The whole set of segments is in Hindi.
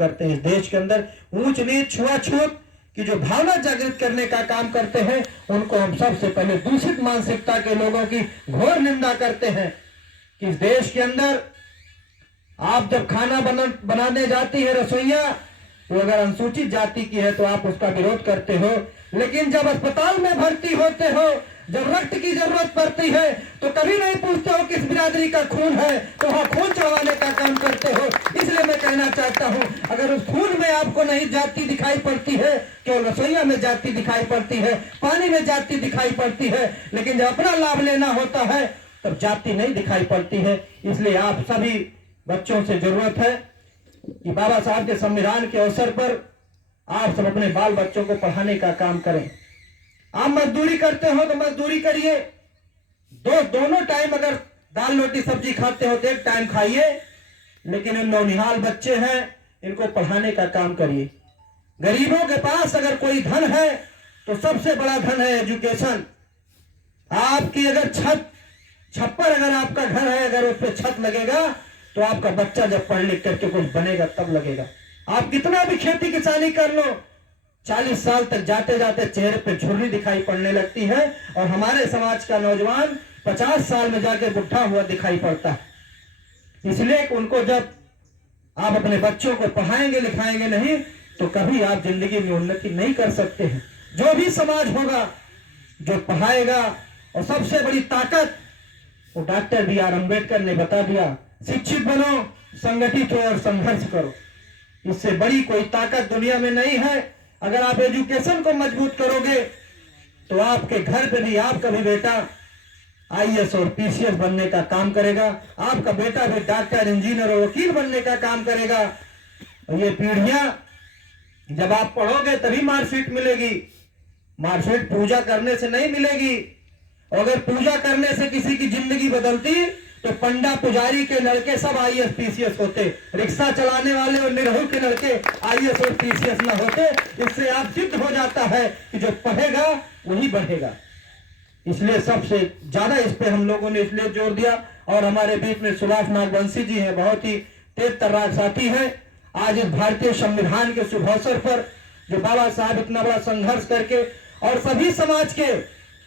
करते हैं। इस देश के अंदर ऊंच नीच छुआछूत की जो भावना जागृत करने का काम करते हैं, उनको हम सबसे पहले दूषित मानसिकता के लोगों की घोर निंदा करते हैं कि इस देश के अंदर आप जब खाना बनाने जाती है रसोइया, वो अगर अनुसूचित जाति की है तो आप उसका विरोध करते हो, लेकिन जब अस्पताल में भर्ती होते हो, जब रक्त की जरूरत पड़ती है तो कभी नहीं पूछते हो किस बिरादरी का खून है, तो वहां खून चढ़वाने का काम करते हो। इसलिए मैं कहना चाहता हूं, अगर उस खून में आपको नहीं जाति दिखाई पड़ती है, केवल रसोइया में जाति दिखाई पड़ती है, पानी में जाति दिखाई पड़ती है, लेकिन जब अपना लाभ लेना होता है तब जाति नहीं दिखाई पड़ती है। इसलिए आप सभी बच्चों से जरूरत है कि बाबा साहब के संविधान के अवसर पर आप सब अपने बाल बच्चों को पढ़ाने का काम करें। आप मजदूरी करते हो तो मजदूरी करिए, दोनों टाइम अगर दाल रोटी सब्जी खाते हो तो एक टाइम खाइए, लेकिन इन नौनिहाल बच्चे हैं, इनको पढ़ाने का काम करिए। गरीबों के पास अगर कोई धन है तो सबसे बड़ा धन है एजुकेशन। आपकी अगर छप्पर अगर आपका घर है, अगर उस पर छत लगेगा तो आपका बच्चा जब पढ़ लिख करके कुछ बनेगा तब लगेगा। आप कितना भी खेती किसानी कर लो, 40 साल तक जाते जाते चेहरे पे झुर्री दिखाई पड़ने लगती है, और हमारे समाज का नौजवान 50 साल में जाके बुढ़ा हुआ दिखाई पड़ता है। इसलिए उनको जब आप अपने बच्चों को पढ़ाएंगे लिखाएंगे नहीं तो कभी आप जिंदगी में उन्नति नहीं कर सकते हैं। जो भी समाज होगा जो पढ़ाएगा, और सबसे बड़ी ताकत वो डॉक्टर B.R. अम्बेडकर ने बता दिया, शिक्षित बनो, संगठित हो और संघर्ष करो। इससे बड़ी कोई ताकत दुनिया में नहीं है। अगर आप एजुकेशन को मजबूत करोगे तो आपके घर पे भी आपका भी बेटा IAS और PCS बनने का काम करेगा, आपका बेटा भी डॉक्टर इंजीनियर और वकील बनने का काम करेगा। और ये पीढ़ियां जब आप पढ़ोगे तभी मार्कशीट मिलेगी, मार्कशीट पूजा करने से नहीं मिलेगी। और अगर पूजा करने से किसी की जिंदगी बदलती तो पंडा पुजारी के लड़के सब IAS PCS होते, रिक्शा चलाने वाले और निरहु के लड़के IAS और PCS ना होते। इससे आप सिद्ध हो जाता है कि जो पढ़ेगा वही बढ़ेगा। इसलिए सबसे ज्यादा इस पे हम लोगों ने इसलिए जोर दिया। और हमारे बीच में सुभाष नागवंशी जी हैं, बहुत ही तेज तर्रार साथी हैं। आज इस भारतीय संविधान के शुभ अवसर पर जो बाबा साहब इतना बड़ा संघर्ष करके, और सभी समाज के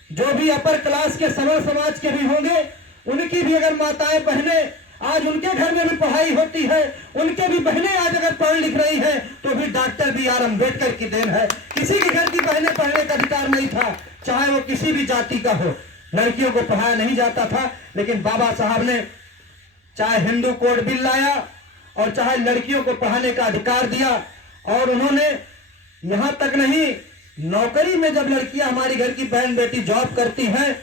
जो भी अपर क्लास के सबल समाज के भी होंगे, उनकी भी अगर माताएं बहनें आज उनके घर में भी पढ़ाई होती है, उनके भी बहनें आज अगर पढ़ लिख रही हैं तो भी डॉक्टर B.R. अम्बेडकर की देन है। किसी के घर की बहनें पढ़ने का अधिकार नहीं था, चाहे वो किसी भी जाति का हो। लड़कियों को पढ़ाया नहीं जाता था, लेकिन बाबा साहब ने चाहे हिंदू कोड बिल लाया और चाहे लड़कियों को पढ़ाने का अधिकार दिया। और उन्होंने यहां तक नहीं, नौकरी में जब लड़कियां हमारी घर की बहन बेटी जॉब करती हैं,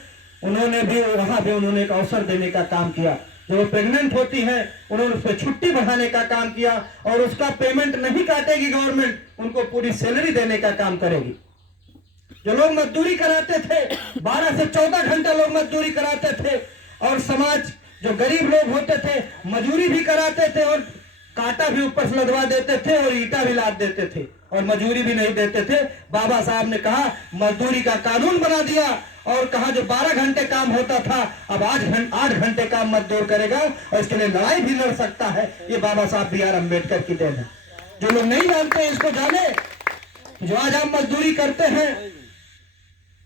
उन्होंने भी वहां भी उन्होंने एक अवसर देने का काम किया। जो वो प्रेग्नेंट होती हैं उन्होंने उस पर छुट्टी बढ़ाने का काम किया, और उसका पेमेंट नहीं काटेगी गवर्नमेंट, उनको पूरी सैलरी देने का काम करेगी। जो लोग मजदूरी कराते थे, 12 से 14 घंटा लोग मजदूरी कराते थे, और समाज जो गरीब लोग होते थे मजदूरी भी कराते थे, और कांटा भी ऊपर से लदवा देते थे, और ईटा भी लाद देते थे, और मजदूरी भी नहीं देते थे। बाबा साहब ने कहा मजदूरी का कानून बना दिया, और कहा जो 12 घंटे काम होता था अब 8 घंटे काम मजदूर करेगा, और इसके लिए लड़ाई भी लड़ सकता है। ये बाबा साहब B.R. अम्बेडकर की देन है। जो लोग नहीं जानते इसको जाने। जो आज आप मजदूरी करते हैं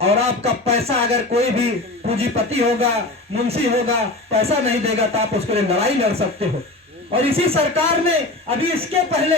और आपका पैसा अगर कोई भी पूंजीपति होगा, मुंशी होगा, पैसा नहीं देगा तो आप उसके लिए लड़ाई लड़ सकते हो। और इसी सरकार ने अभी इसके पहले